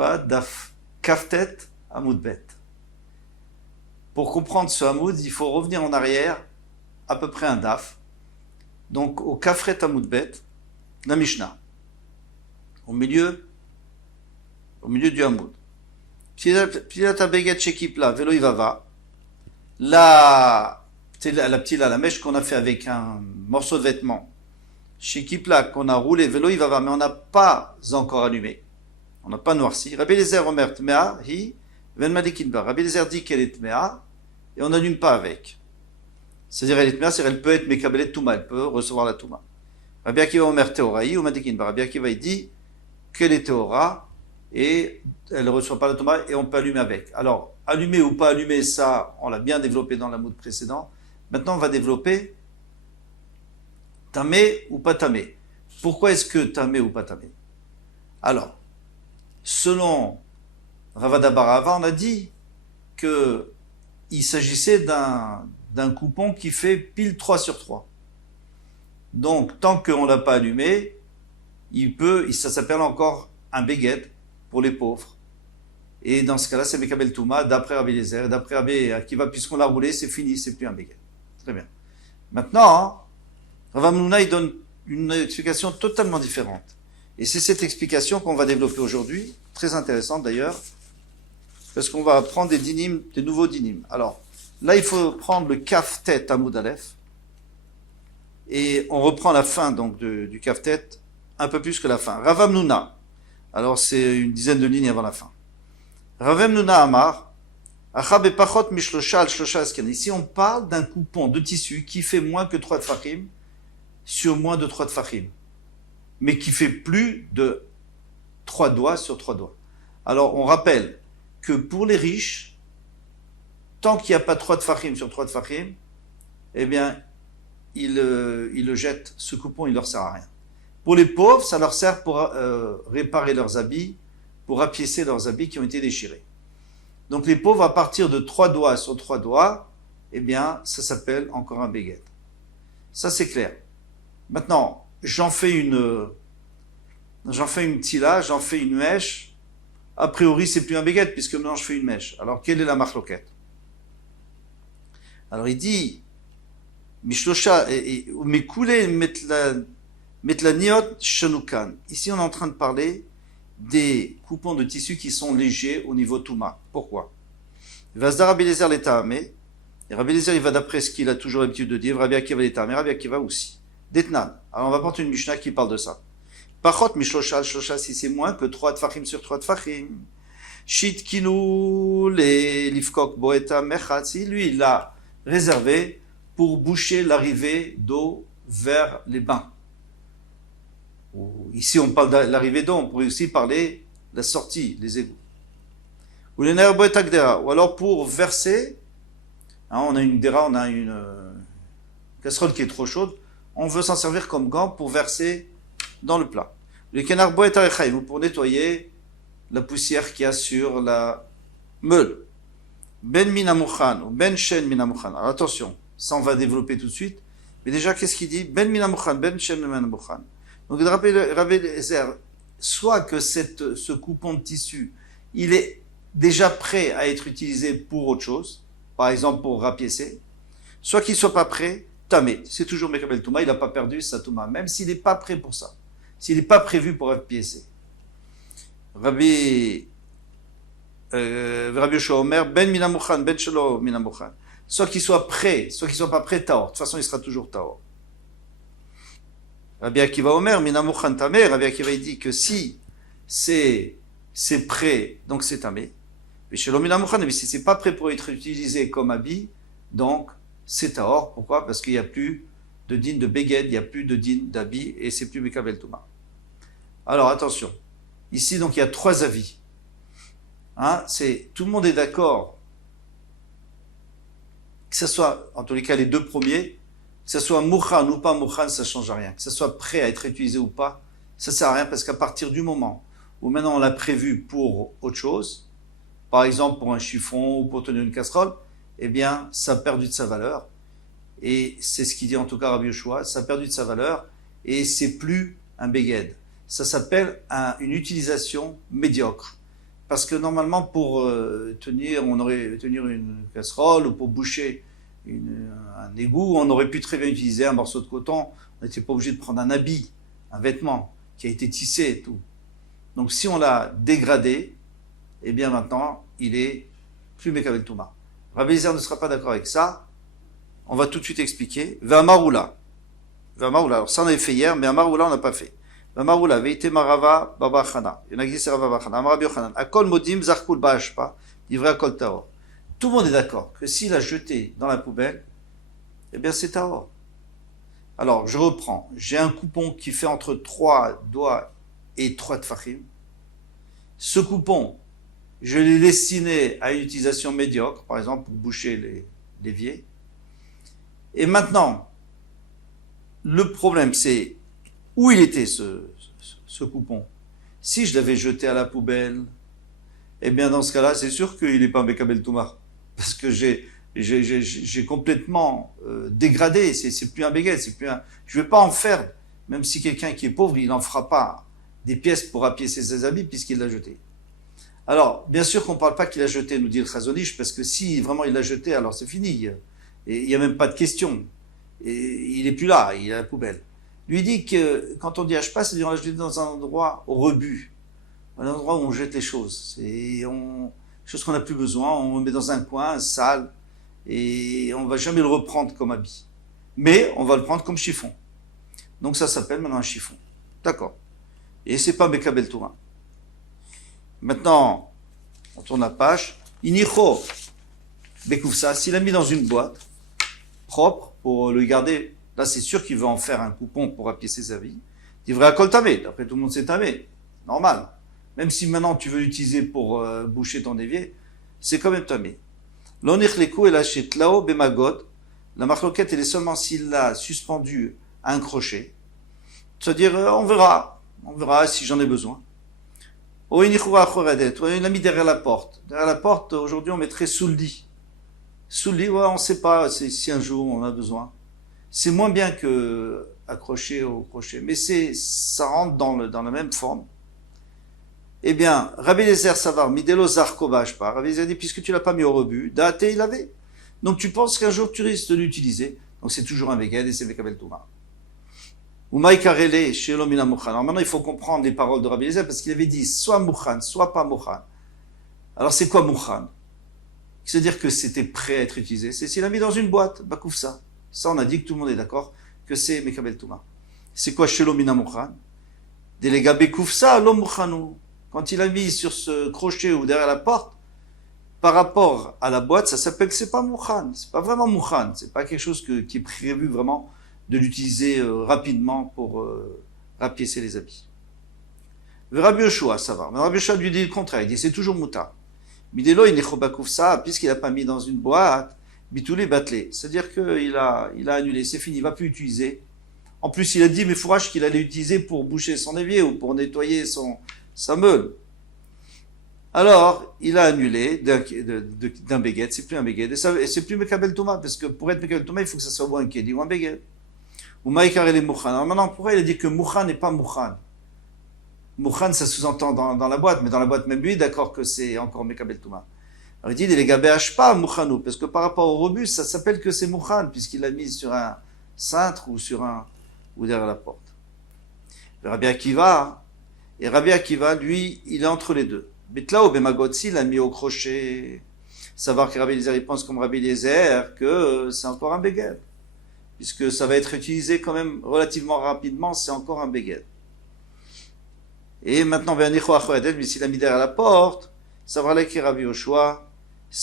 Shabbat, Daf Kaftet Amoud Bet. Pour comprendre ce Hamoud, il faut revenir en arrière, à peu près un Daf, donc au Kafret Amoud Bet, la Mishnah, au milieu du Hamoud. Pilat Beget Shekipla, Velo Ivava, la mèche qu'on a fait avec un morceau de vêtement, Shekipla qu'on a roulé, Velo Ivava, mais on n'a pas encore allumé, on n'a pas noirci. Rabbi Eliezer Omer Tmea, hi, Ven Madikinba. Rabbi Eliezer dit qu'elle est Tmea, et on n'allume pas avec. C'est-à-dire, elle est Tmea, c'est-à-dire, elle peut être Mekabelet Touma, elle peut recevoir la Touma. Rabbi Akiva Omer Teoraï, ou Madikinba. Rabbi Akiva, il dit qu'elle est Teora, et elle ne reçoit pas la Touma, et on peut allumer avec. Alors, allumer ou pas allumer, ça, on l'a bien développé dans la mode précédent. Maintenant, on va développer Tamé ou pas Tamé. Pourquoi est-ce que Tamé ou pas Tamé? Alors, selon Ravada Barava, on a dit qu'il s'agissait d'un coupon qui fait pile 3 sur 3. Donc, tant qu'on ne l'a pas allumé, ça s'appelle encore un béguet pour les pauvres. Et dans ce cas-là, c'est Mekabel Touma, d'après Rabbi Eliezer, d'après Rabbi Akiva, puisqu'on l'a roulé, c'est fini, c'est plus un béguet. Très bien. Maintenant, Rav Hamnouna, il donne une explication totalement différente. Et c'est cette explication qu'on va développer aujourd'hui, très intéressante d'ailleurs, parce qu'on va apprendre des nouveaux dinim. Alors, là, il faut prendre le Kaf Tet Amoud Aleph, et on reprend la fin donc du Kaf Tet, un peu plus que la fin. Rav Hamnouna, alors c'est une dizaine de lignes avant la fin. Rav Hamnouna Amar, Achab et Pachot Mishlosha al-Shlosha Asken. Ici, on parle d'un coupon de tissu qui fait moins que 3 tfachim sur moins de 3 tfachim, mais qui fait plus de 3 doigts sur 3 doigts. Alors, on rappelle que pour les riches, tant qu'il n'y a pas 3 tfachim sur 3 tfachim, eh bien, ils le jettent, ce coupon, il ne leur sert à rien. Pour les pauvres, ça leur sert pour réparer leurs habits, pour rapiécer leurs habits qui ont été déchirés. Donc, les pauvres, à partir de 3 doigts sur 3 doigts, eh bien, ça s'appelle encore un béguet. Ça, c'est clair. Maintenant, j'en fais une tila, j'en fais une mèche. A priori, c'est plus un béguet, puisque maintenant je fais une mèche. Alors, quelle est la marloquette? Alors, il dit, Mishlosha, Mekoulé, Metlaniot, Shanukan. Ici, on est en train de parler des coupons de tissu qui sont légers au niveau Touma. Pourquoi? Vazdar Rabbi Eliezer l'Etahamé. Et Rabbi Eliezer, il va d'après ce qu'il a toujours l'habitude de dire, Rabbi Akiva l'Etahamé, Rabbi Akiva aussi. Detnan. Alors, on va porter une Mishnah qui parle de ça. Pachot Mishlosha, Shlosha, si c'est moins que 3 tfachim sur 3 tfachim. Shit Kinu, les Lifkok Boeta Mechatsi, lui, il l'a réservé pour boucher l'arrivée d'eau vers les bains. Ici, on parle de l'arrivée d'eau, on pourrait aussi parler de la sortie, les égouts. Ou les nerfs Boeta Gdera, ou alors pour verser, hein, on a une Gdera, on a une casserole qui est trop chaude, on veut s'en servir comme gant pour verser dans le plat. Le kenar boet arechaim, pour nettoyer la poussière qu'il y a sur la meule. Ben minamuchan ou ben shen minamuchan. Alors attention, ça on va développer tout de suite. Mais déjà, qu'est-ce qu'il dit? Ben minamuchan, ben shen minamuchan. Donc, Rabbi Eliezer, soit que ce coupon de tissu, il est déjà prêt à être utilisé pour autre chose, par exemple pour rapiécer, soit qu'il ne soit pas prêt, tamé. C'est toujours Mekabel Touma, il n'a pas perdu sa Touma, même s'il n'est pas prêt pour ça. S'il n'est pas prévu pour rapiécer. Rabbi Yoshua Omer, ben minamuchan, ben shelo minamuchan. Soit qu'il soit prêt, soit qu'il ne soit pas prêt, taor. De toute façon, il sera toujours taor. Rabbi Akiva Omer, minamuchan tamé. Rabbi Akiva, il dit que si c'est prêt, donc c'est tamé. Mais shelo minamuchan, mais si c'est pas prêt pour être utilisé comme habit, donc c'est taor. Pourquoi? Parce qu'il n'y a plus de din de béguet, il n'y a plus de din d'habit, et c'est plus Mekabel Touma. Alors attention, ici donc il y a 3 avis. Hein, tout le monde est d'accord, que ce soit, en tous les cas les 2 premiers, que ce soit mouchan ou pas mouchan, ça ne change rien. Que ce soit prêt à être utilisé ou pas, ça ne sert à rien, parce qu'à partir du moment où maintenant on l'a prévu pour autre chose, par exemple pour un chiffon ou pour tenir une casserole, eh bien ça a perdu de sa valeur. Et c'est ce qu'il dit en tout cas Rabbi Yoshua, ça a perdu de sa valeur, et c'est plus un bégued. Ça s'appelle une utilisation médiocre. parce que normalement, pour tenir une casserole ou pour boucher un égout, on aurait pu très bien utiliser un morceau de coton. On n'était pas obligé de prendre un habit, un vêtement qui a été tissé et tout. Donc si on l'a dégradé, eh bien maintenant, il est plus Mekabel Touma. Rabbi Eliezer ne sera pas d'accord avec ça. On va tout de suite expliquer. V'amaroula. Alors ça on avait fait hier, mais Amaroula on n'a pas fait. V'amaroula, veite marava baba chana. Il y en a qui disent baba chana. Amarabi Yochanan. Akol modim zarkul ba'ashpa. Divrei akol taor. Tout le monde est d'accord que s'il a jeté dans la poubelle, eh bien c'est taor. Alors je reprends. J'ai un coupon qui fait entre 3 doigts et 3 tfachim. Ce coupon, je l'ai destiné à une utilisation médiocre, par exemple pour boucher l'évier. Et maintenant, le problème c'est où il était ce coupon. Si je l'avais jeté à la poubelle, eh bien dans ce cas-là, c'est sûr qu'il n'est pas Mekabel Touma. Parce que j'ai complètement dégradé, c'est plus un béguet, je ne vais pas en faire, même si quelqu'un qui est pauvre, il n'en fera pas des pièces pour appiécer ses habits puisqu'il l'a jeté. Alors, bien sûr qu'on ne parle pas qu'il a jeté, nous dit le Chazon Ish, parce que si vraiment il l'a jeté, alors c'est fini. Et il n'y a même pas de question. Et il n'est plus là, il est à la poubelle. Lui dit que quand on dit Hashpa, c'est-à-dire on l'a jeté dans un endroit au rebut, un endroit où on jette les choses. Chose qu'on n'a plus besoin, on le met dans un coin, sale, et on ne va jamais le reprendre comme habit. Mais on va le prendre comme chiffon. Donc ça s'appelle maintenant un chiffon. D'accord. Et c'est pas Mekabel Touma. Maintenant, on tourne la page. Inicho Bekoufsa, s'il a mis dans une boîte propre pour le garder, là c'est sûr qu'il veut en faire un coupon pour appiécer sa vie. Il devrait akol tamé. Après tout le monde sait tamé. Normal. Même si maintenant tu veux l'utiliser pour boucher ton évier, c'est quand même tamé. L'onich lekou et la shetlao bemagod. La marloquette, elle est seulement s'il l'a suspendu à un crochet. C'est-à-dire, on verra si j'en ai besoin. Oh, il l'a mis derrière la porte. Derrière la porte, aujourd'hui, on mettrait sous le lit. Sous le lit, ouais, on ne sait pas si un jour on a besoin. C'est moins bien que accroché au crochet, mais ça rentre dans la même forme. Eh bien, Rabbi Eliezer Savar, Midelo Zarkovach, pas. Rabbi Eliezer dit, puisque tu l'as pas mis au rebut, Date, il avait. Donc tu penses qu'un jour tu risques de l'utiliser. Donc c'est toujours un Beged et c'est Mekabel Touma. Ou Maïkarele, Shelomina Mouchan. Alors maintenant il faut comprendre les paroles de Rabbi Eliezer parce qu'il avait dit soit Mouchan, soit pas Mouchan. Alors c'est quoi Mouchan? C'est-à-dire que c'était prêt à être utilisé. C'est s'il a mis dans une boîte, Bakoufsa. Ça on a dit que tout le monde est d'accord que c'est Mekabel Touma. C'est quoi Shelomina Mouchan? Déléga Bekoufsa, Lo Mouchanou. Quand il a mis sur ce crochet ou derrière la porte, par rapport à la boîte, ça s'appelle que c'est pas Mouchan. C'est pas vraiment Mouchan. C'est pas quelque chose qui est prévu vraiment de l'utiliser rapidement pour rapiécer les habits. Le Rabbi Yoshua, ça va. Mais Rabbi Yoshua lui dit le contraire. Il dit c'est toujours Mouta. Midelo, il ça, puisqu'il n'a pas mis dans une boîte, Bitoulé Batlé. C'est-à-dire qu'il a annulé. C'est fini. Il ne va plus utiliser. En plus, il a dit, mais fourrage qu'il allait utiliser pour boucher son évier ou pour nettoyer sa meule. Alors, il a annulé d'un béguet, c'est plus un béguet, et c'est plus Mekabel Touma, parce que pour être Mekabel Touma, il faut que ça soit ou un kédi ou un béguet. Ou Maïkar et les Mouchan. Alors maintenant, pourquoi il a dit que Mouchan n'est pas Mouchan? Mouchan, ça sous-entend dans la boîte, mais dans la boîte même lui, d'accord que c'est encore Mekabel Touma. Alors il dit, les gabé pas Mouchanou, parce que par rapport au rebus, ça s'appelle que c'est Mouchan, puisqu'il l'a mis sur un cintre ou derrière la porte. Le Rabbi Akiva, et Rabbi Akiva, lui, il est entre les deux. Betla ou Bemagotsi l'a mis au crochet. Savoir que Rabbi Eliezer, il pense comme Rabbi Eliezer que c'est encore un béguet. Puisque ça va être utilisé quand même relativement rapidement, c'est encore un béguet. Et maintenant, mais s'il l'a mis derrière la porte, savoir là que Rabbi Yoshua,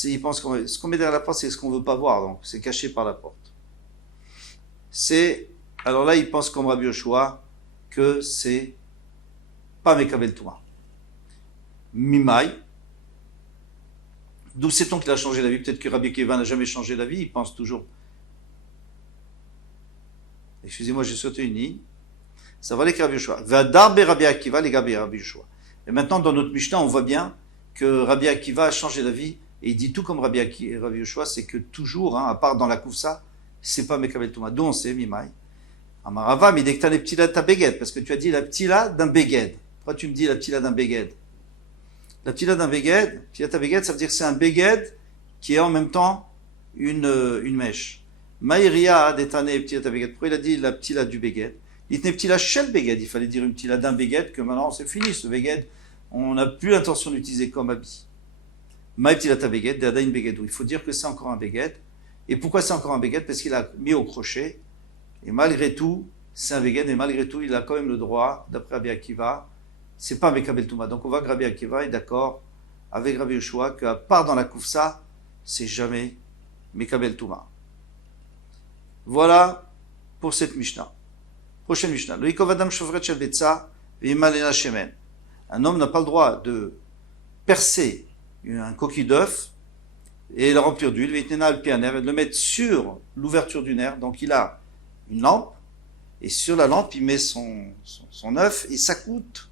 il pense ce qu'on met derrière la porte, c'est ce qu'on veut pas voir, donc c'est caché par la porte. Alors là, il pense comme Rabbi Yoshua que c'est pas Mekabel Touma. Mimai. D'où sait-on qu'il a changé d'avis? Peut-être que Rabbi Akiva n'a jamais changé d'avis, il pense toujours. Excusez-moi, j'ai sauté une ligne. Ça va les Rabbi Yoshua. Vadarbe Rabbi Akiva, les Rabbi Yoshua. Et maintenant, dans notre Mishnah, on voit bien que Rabbi Akiva a changé d'avis et il dit tout comme Rabbi Yoshua, c'est que toujours, à part dans la Koufsa, c'est pas Mekabel Touma. D'où on sait, Mimai. Amarava, mais dès que tu as les petits là de ta béged, parce que tu as dit la petite là d'un béged. Pourquoi tu me dis la petite là d'un béged? La ptila d'un beged, ptilat beged, ça veut dire que c'est un beged qui est en même temps une mèche. Maïria détané ptilat beged. Pourquoi il a dit la ptila du beged? Il tenait ptila shel beged. Il fallait dire une ptila d'un beged que maintenant c'est fini. Ce beged, on n'a plus l'intention d'utiliser comme habit. Maï ptilat beged, d'adain beged. Il faut dire que c'est encore un beged. Et pourquoi c'est encore un beged? Parce qu'il a mis au crochet. Et malgré tout, c'est un beged. Et malgré tout, il a quand même le droit, d'après Rabbi Akiva, c'est pas Mekabel Touma. Donc on voit que Rabbi Akiva est d'accord avec Rabbi Yoshua qu'à part dans la Koufsa, c'est jamais Mekabel Touma. Voilà pour cette Mishnah. Prochaine Mishnah. Le Ikov Adam Shofret Shel Betza V'imalena Shemen. Un homme n'a pas le droit de percer un coquille d'œuf et le remplir d'huile, Vitnena al Pianer, et de le mettre sur l'ouverture du nerf. Donc il a une lampe, et sur la lampe, il met son œuf, et ça goûte.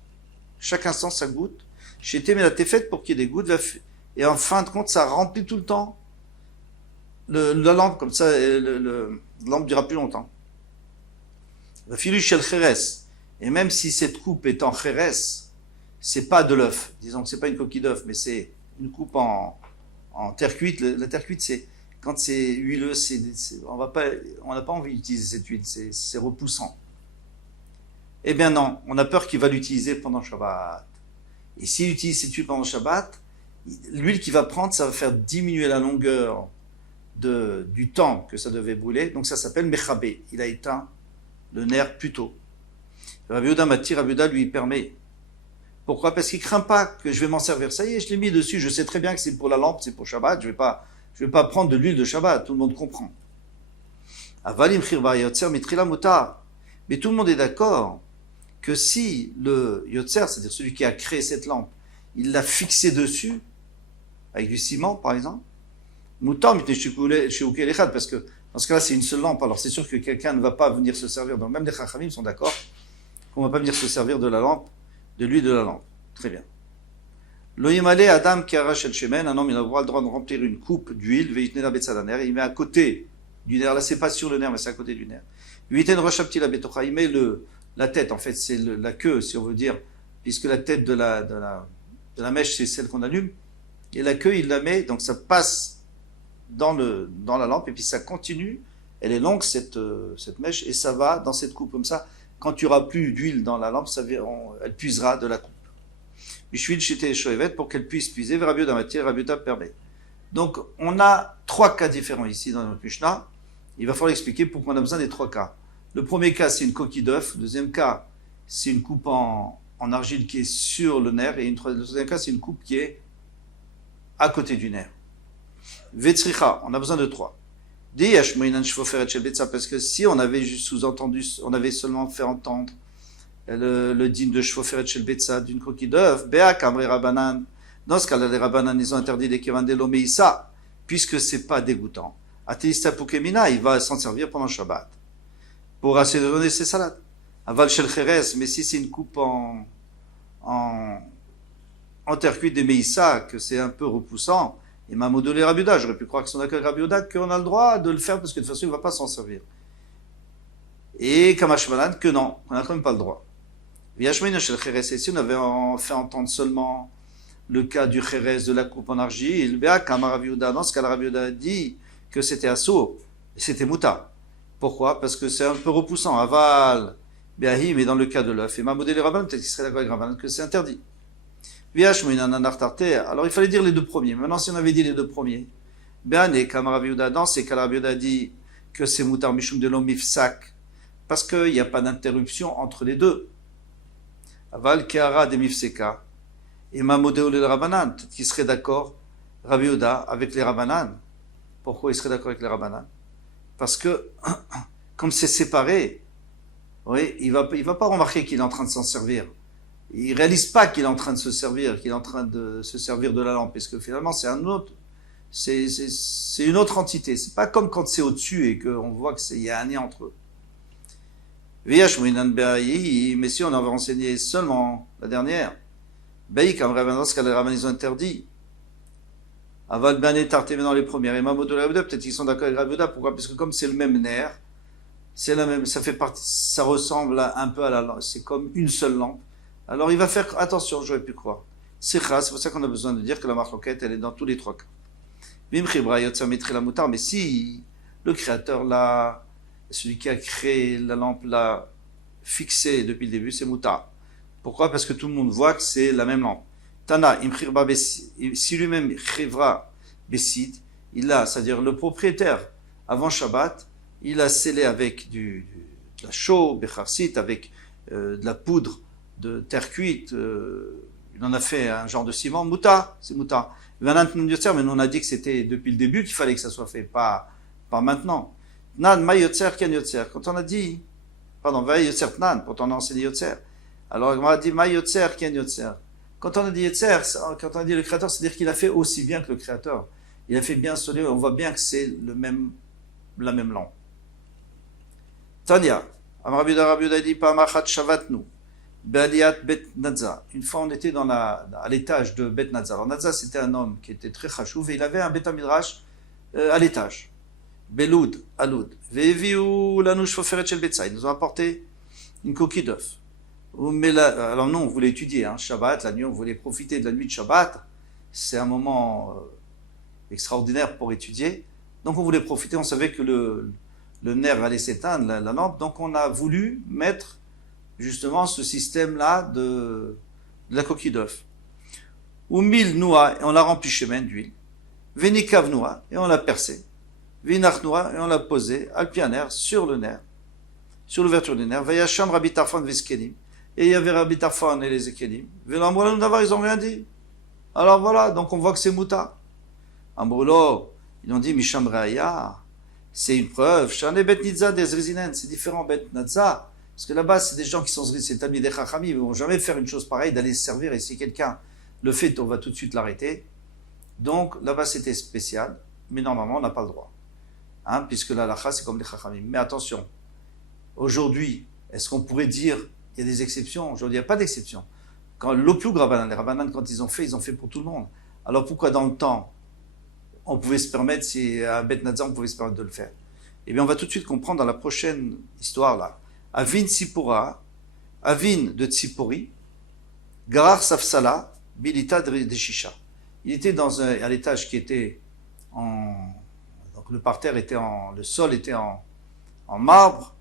Chaque instant, ça goûte. Chez Téméla Tefet, pour qu'il y ait des gouttes, et en fin de compte, ça remplit tout le temps la lampe, comme ça, la lampe durera plus longtemps. La filu shel cheres, et même si cette coupe est en cheres, c'est pas de l'œuf. Disons que c'est pas une coquille d'œuf, mais c'est une coupe en terre cuite. La terre cuite, c'est quand c'est huileux, on n'a pas envie d'utiliser cette huile, c'est repoussant. Eh bien non, on a peur qu'il va l'utiliser pendant Shabbat. Et s'il utilise cette huile pendant Shabbat, l'huile qu'il va prendre, ça va faire diminuer la longueur du temps que ça devait brûler. Donc ça s'appelle Mechabé. Il a éteint le nerf plus tôt. Rabbi Yehuda Matir, Rabbi Yehuda lui permet. Pourquoi? Parce qu'il craint pas que je vais m'en servir. Ça y est, je l'ai mis dessus. Je sais très bien que c'est pour la lampe, c'est pour Shabbat. Je vais pas prendre de l'huile de Shabbat. Tout le monde comprend. Avalim chirba yotzer mitrila mutar. Mais tout le monde est d'accord que si le yotzer, c'est-à-dire celui qui a créé cette lampe, il l'a fixé dessus, avec du ciment, par exemple, mutar mitne sheuke lechad, parce que dans ce cas-là, c'est une seule lampe. Alors c'est sûr que quelqu'un ne va pas venir se servir. Donc même les chachamim sont d'accord qu'on ne va pas venir se servir de la lampe, de l'huile de la lampe. Très bien. Lo yimale adam ki arach el shemen, un homme il a le droit de remplir une coupe d'huile, veitne la betzadaner, il met à côté du nerf, là c'est pas sur le nerf, mais c'est à côté du nerf. Viten rochapti la betocha, il met la tête, en fait c'est la queue, si on veut dire, puisque la tête de la mèche c'est celle qu'on allume, et la queue il la met, donc ça passe dans la lampe, et puis ça continue, elle est longue cette mèche, et ça va dans cette coupe comme ça. Quand tu n'auras plus d'huile dans la lampe, elle puisera de la coupe. Pour qu'elle puisse puiser, Rabbi Yehuda Matir, Rabbi Yehuda permet. Donc, on a 3 cas différents ici dans notre Mishnah. Il va falloir expliquer pourquoi on a besoin des 3 cas. Le premier cas, c'est une coquille d'œuf. Le deuxième cas, c'est une coupe en argile qui est sur le nerf. Et le troisième cas, c'est une coupe qui est à côté du nerf. Vetzricha, on a besoin de 3. Parce que si on avait juste sous-entendu, on avait seulement fait entendre le dîme de Shvoferet Shel Betza d'une coquille d'œuf, Béa Kamre Rabanan, dans ce cas-là, les Rabanan, ils ont interdit les Kevandelo Meissa, puisque c'est pas dégoûtant. Atéista Pukemina, il va s'en servir pendant Shabbat. Pour assaisonner ses salades. Aval Shel Cheres, mais si c'est une coupe en terre cuite des Meissa, que c'est un peu repoussant, et Mamoudou les Rabbi Yehuda, j'aurais pu croire que son accueil Rabbi Yehuda, qu'on a le droit de le faire, parce que de toute façon, il ne va pas s'en servir. Et Kamash Malan, que non, on n'a quand même pas le droit. Et si on avait fait entendre seulement le cas du Kheres de la coupe en argile, dans ce cas, Rabbi Yehuda a dit que c'était assourd, et c'était mouta. Pourquoi? Parce que c'est un peu repoussant. Aval, Béahi, mais dans le cas de l'œuf. Et Mamoudou les Rabban, peut-être qu'il serait d'accord avec Rabban, que c'est interdit. Alors il fallait dire les 2 premiers. Maintenant, si on avait dit les 2 premiers, dans ces cas, Rabbi Yehuda a dit que c'est mutar mishum de l'homme mifsak, parce qu'il n'y a pas d'interruption entre les deux. Aval keara de mifseka. Et Mamodeo le Rabbanan, peut-être qu'il serait d'accord, Rabbi Yehuda, avec les Rabbanan. Pourquoi il serait d'accord avec les Rabbanan? Parce que, comme c'est séparé, oui, il va pas remarquer qu'il est en train de s'en servir. Il réalise pas qu'il est en train de se servir, qu'il est en train de se servir de la lampe, parce que finalement c'est une autre entité. C'est pas comme quand c'est au-dessus et qu'on voit qu'il y a un lien entre eux. Mais si on avait enseigné seulement la dernière, dans ce cas les Rabbanan ils ont interdit. Aval Bané Tarté dans les premières. Et Mamoudou Rabbi Yehuda, peut-être qu'ils sont d'accord avec Rabbi Yehuda. Pourquoi? Parce que comme c'est le même nerf, c'est la même, ça fait partie, ça ressemble un peu à la lampe. C'est comme une seule lampe. Alors il va faire attention, j'aurais pu croire. Sikha, c'est pour ça qu'on a besoin de dire que la marloquette, elle est dans tous les trois cas. Mais si le créateur l'a, celui qui a créé la lampe l'a fixé depuis le début, c'est Mouta. Pourquoi? Parce que tout le monde voit que c'est la même lampe. Tana, si lui-même chivra Bessid, il a, c'est-à-dire le propriétaire, avant Shabbat, il a scellé avec de la chaux, Becharsit, avec de la poudre de terre cuite, il en a fait un genre de ciment, Mouta, c'est Mouta. Mais on a dit que c'était depuis le début qu'il fallait que ça soit fait, pas maintenant. Nan, ma yotzer, ken yotzer. Quand on a dit, pardon, va yotzer nan, quand on a enseigné yotzer. Alors, on a dit ma yotzer, ken yotzer. Quand on a dit yotzer, quand on a dit le créateur, c'est-à-dire qu'il a fait aussi bien que le créateur. Il a fait bien solide, on voit bien que c'est la même langue. Tania, Amar Rabbi dit, Pamachat shavatnu. Baliat Bet Nadza. Une fois, on était à l'étage de Bet Nadza. Alors, Nadza, c'était un homme qui était très chachouv et il avait un Bet Midrash à l'étage. Beloud, Aloud. Veviu lanouch foferet shel Betsa. Ils nous ont apporté une coquille d'œuf. Alors, nous, on voulait étudier, Shabbat, la nuit, on voulait profiter de la nuit de Shabbat. C'est un moment extraordinaire pour étudier. Donc, on voulait profiter. On savait que le nerf allait s'éteindre, la lampe. Donc, on a voulu mettre justement ce système-là de la coquille d'œuf. Ou mille noix, et on l'a rempli chemin d'huile. Venikav noix, et on l'a percé. Vinach noix, et on l'a posé, alpianer, sur le nerf, sur l'ouverture du nerf. Vayasham Rabbi Tarfon veskenim. Et il y avait Rabbi Tarfon et les Ekenim. Velambrolo d'avoir, ils n'ont rien dit. Alors voilà, donc on voit que c'est Mouta. Ambrolo, ils ont dit Misham Raya, c'est une preuve. Shane Bet Nidza des Rizinen, c'est différent Bet Nadza. Parce que là-bas, c'est des gens qui sont c'est amis des Chachami, ils ne vont jamais faire une chose pareille, d'aller se servir, et si quelqu'un le fait, on va tout de suite l'arrêter. Donc, là-bas, c'était spécial, mais normalement, on n'a pas le droit. Puisque la lacha, c'est comme les Chachami. Mais attention, aujourd'hui, est-ce qu'on pourrait dire, il y a des exceptions? Aujourd'hui, il n'y a pas d'exception. Quand l'Oploug Rabbanan, les Rabbanan, quand ils ont fait pour tout le monde. Alors pourquoi dans le temps, on pouvait se permettre, si à Bet Nadza, on pouvait se permettre de le faire? Eh bien, on va tout de suite comprendre dans la prochaine histoire, là. Avin Sipora, Avin de Tsipori, Garar Safsala, Bilita de Shisha. Il était à l'étage qui était donc le parterre le sol était en marbre.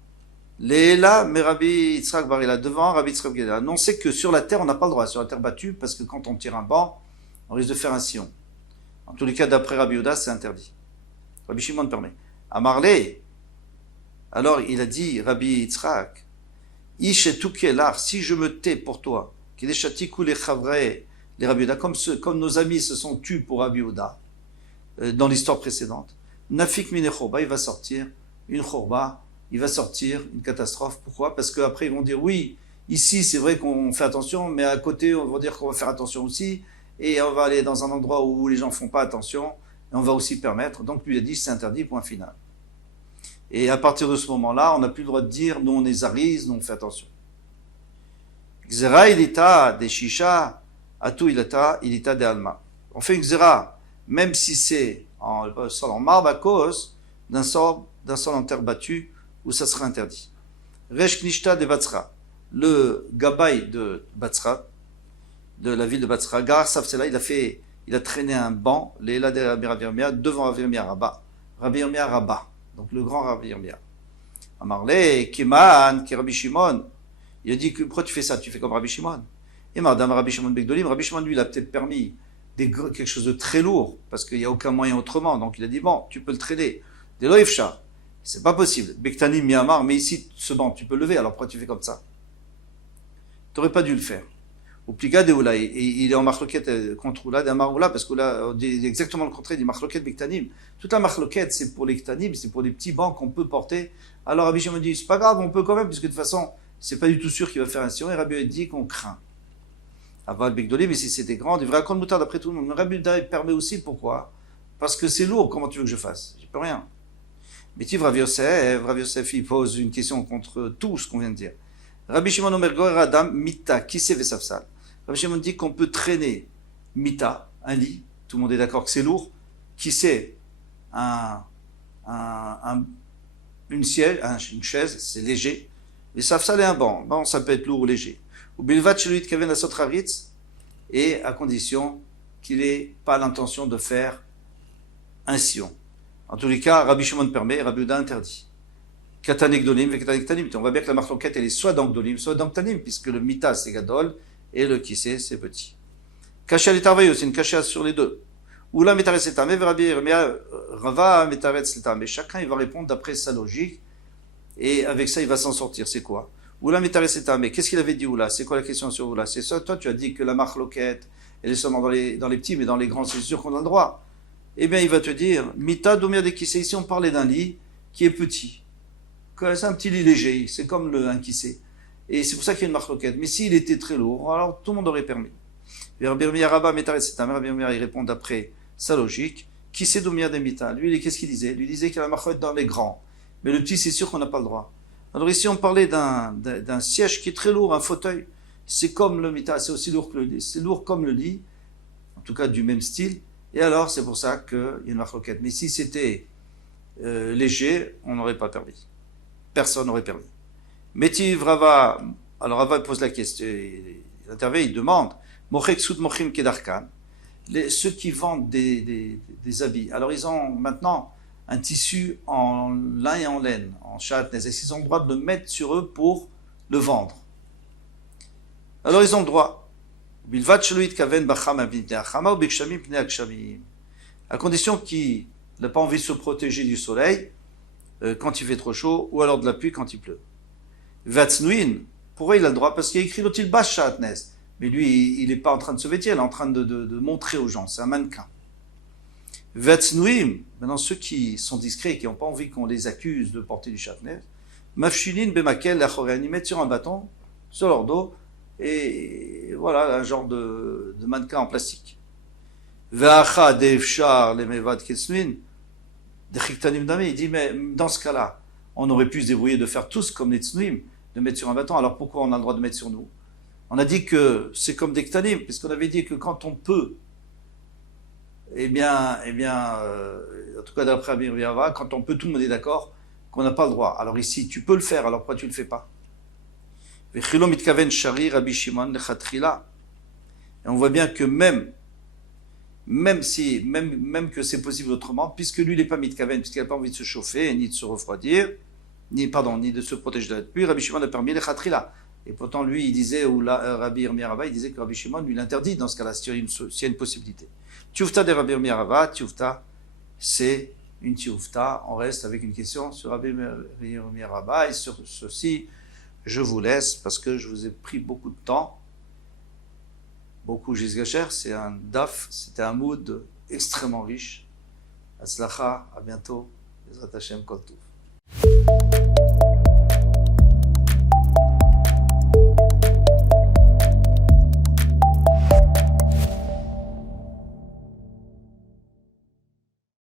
Léla, mais Rabbi Yitzhak Barila, devant Rabbi Yitzhak Barila. Non, c'est que sur la terre, on n'a pas le droit, sur la terre battue, parce que quand on tire un banc, on risque de faire un sillon. En tous les cas, d'après Rabbi Yehuda, c'est interdit. Rabbi Shimon permet. À Marley, alors il a dit, Rabbi Yitzhak, si je me tais pour toi, les Rabbi Yehuda, comme nos amis se sont tus pour Rabbi Yehuda, dans l'histoire précédente, Nafik mine chorba, il va sortir une chorba, il va sortir une catastrophe. Pourquoi? Parce qu'après ils vont dire, oui, ici c'est vrai qu'on fait attention, mais à côté on va dire qu'on va faire attention aussi, et on va aller dans un endroit où les gens font pas attention, et on va aussi permettre. Donc lui a dit, c'est interdit, point final. Et à partir de ce moment-là, on n'a plus le droit de dire, nous on est zaris, nous on fait attention. Xera ilita de shisha, atu ilita de alma. On fait une xera, même si c'est en sol en marbre, à cause d'un sol en terre battue, où ça sera interdit. Resh Knishta de Batzra, le gabaï de Batzra, de la ville de Batzra, Gar Safsela, il a traîné un banc, Léla de Rabbi Yirmiyah, devant Rabbi Yirmiyah Rabba, donc le grand Rabbi Yirmiyah. Amarle, Kiman, qui Rabbi Shimon, il a dit, pourquoi tu fais ça? Tu fais comme Rabbi Shimon. Et Madame Rabbi Shimon Begdolim, Rabbi Shimon, lui, il a peut-être permis quelque chose de très lourd, parce qu'il n'y a aucun moyen autrement, donc il a dit, bon, tu peux le traîner. De l'Oifcha, c'est pas possible. Bektanim Myanmar, mais ici, ce banc, tu peux le lever, alors pourquoi tu fais comme ça? Tu n'aurais pas dû le faire. Ou Pliga de Oula, et il est en marloquette contre Oula, d'Amar parce qu'Oula, c'est exactement le contraire, il dit marloquette Bektanim. Toute la marloquette, c'est pour les Ktanim, c'est pour les petits bancs qu'on peut porter. Alors Rabbi Shimon dit, c'est pas grave, on peut quand même, puisque de toute façon, c'est pas du tout sûr qu'il va faire un sion, et Rabbi dit qu'on craint. Aval Bekdolim, mais si c'était grand, il devrait raconter moutarde d'après tout le monde. Mais Rabbi permet aussi, pourquoi? Parce que c'est lourd, comment tu veux que je fasse? J'y peux rien. Mais tu Rav Yosef, il pose une question contre tout ce qu'on vient de dire. Rabbi Shimon Omer Goer Adam Mita, qui sait Vesafsal? Rabbi Shimon dit qu'on peut traîner Mita, un lit, tout le monde est d'accord que c'est lourd, qui sait une chaise, c'est léger, Vesafsal est un banc, ça peut être lourd ou léger. Ou Bilvat Sheluit Kaven Asot Haritz, et à condition qu'il n'ait pas l'intention de faire un sillon. En tous les cas, Rabbi Shimon permet, Rabbi Yehuda interdit. Katanek Gdolim et Katanek Ktanim. On voit bien que la marloquette, elle est soit dans Gdolim, soit dans Ktanim, puisque le Mita, c'est Gadol, et le Kissé, c'est petit. Kasha l'Etarvayo, c'est une kasha sur les deux. Oula Metaretz Letame, Rabbi Rava Metaretz Letame. Chacun, il va répondre d'après sa logique, et avec ça, il va s'en sortir. C'est quoi? Oula Metaretz Letame. Qu'est-ce qu'il avait dit Oula? C'est quoi la question sur Oula? C'est ça, toi, tu as dit que la marloquette, elle est seulement dans les petits, mais dans les grands, c'est sûr qu'on a le droit. Eh bien, il va te dire, Mita Domir de Kissé. Ici, on parlait d'un lit qui est petit. C'est un petit lit léger, c'est comme un Kissé. Et c'est pour ça qu'il y a une marloquette. Mais s'il était très lourd, alors tout le monde aurait permis. Rabbi Rabba Metaret Setam, Rabbi il répond d'après sa logique. Kissé Domir de Mita. Lui, qu'est-ce qu'il disait? Lui disait qu'il y a la marloquette dans les grands. Mais le petit, c'est sûr qu'on n'a pas le droit. Alors ici, on parlait d'un siège qui est très lourd, un fauteuil. C'est comme le Mita, c'est aussi lourd que le lit. C'est lourd comme le lit, en tout cas du même style. Et alors, c'est pour ça qu'il y a une marloquette. Mais si c'était léger, on n'aurait pas permis. Personne n'aurait permis. Métiv Rava, alors Rava pose la question, il intervient, il demande, Mochek Soud Mochim Kedarkan, ceux qui vendent des habits, alors ils ont maintenant un tissu en lin et en laine, en chatnez, est-ce qu'ils ont le droit de le mettre sur eux pour le vendre? Alors ils ont le droit. À condition qu'il n'a pas envie de se protéger du soleil quand il fait trop chaud, ou alors de la pluie quand il pleut. Vatsnuin, pourquoi il a le droit? Parce qu'il y a écrit l'otil bashatnes. Mais lui, il n'est pas en train de se vêtir, il est en train de montrer aux gens, c'est un mannequin. Vatsnuim, maintenant ceux qui sont discrets et qui n'ont pas envie qu'on les accuse de porter du shatnez, mafshilin bemakel lachoréan, ils mettent sur un bâton, sur leur dos, et voilà, un genre de mannequin en plastique. Ve'acha devshar lemevad ketsnuin, il dit, mais dans ce cas-là, on aurait pu se débrouiller de faire tous comme les tsnuim, de mettre sur un bâton, alors pourquoi on a le droit de mettre sur nous? On a dit que c'est comme des ktanim, puisqu'on avait dit que quand on peut, en tout cas d'après Rabbi Rava, quand on peut, tout le monde est d'accord qu'on n'a pas le droit. Alors ici, tu peux le faire, alors pourquoi tu ne le fais pas? Et on voit bien que même que c'est possible autrement, puisque lui, il n'est pas mitkaven, puisqu'il n'a pas envie de se chauffer, ni de se refroidir, ni de se protéger de la pluie, Rabbi Shimon a permis les khatrila. Et pourtant, lui, il disait, ou Rabbi Rava, il disait que Rabbi Shimon lui l'interdit dans ce cas-là, s'il y a une possibilité. Tioufta de Rabbi Rava, Tioufta, c'est une Tioufta. On reste avec une question sur Rabbi Rava, et sur ceci, je vous laisse, parce que je vous ai pris beaucoup de temps. Beaucoup Gizgacher, c'est un daf, c'était un mood extrêmement riche. Atzlacha, à bientôt. Bezrat Hashem, Kol Tov.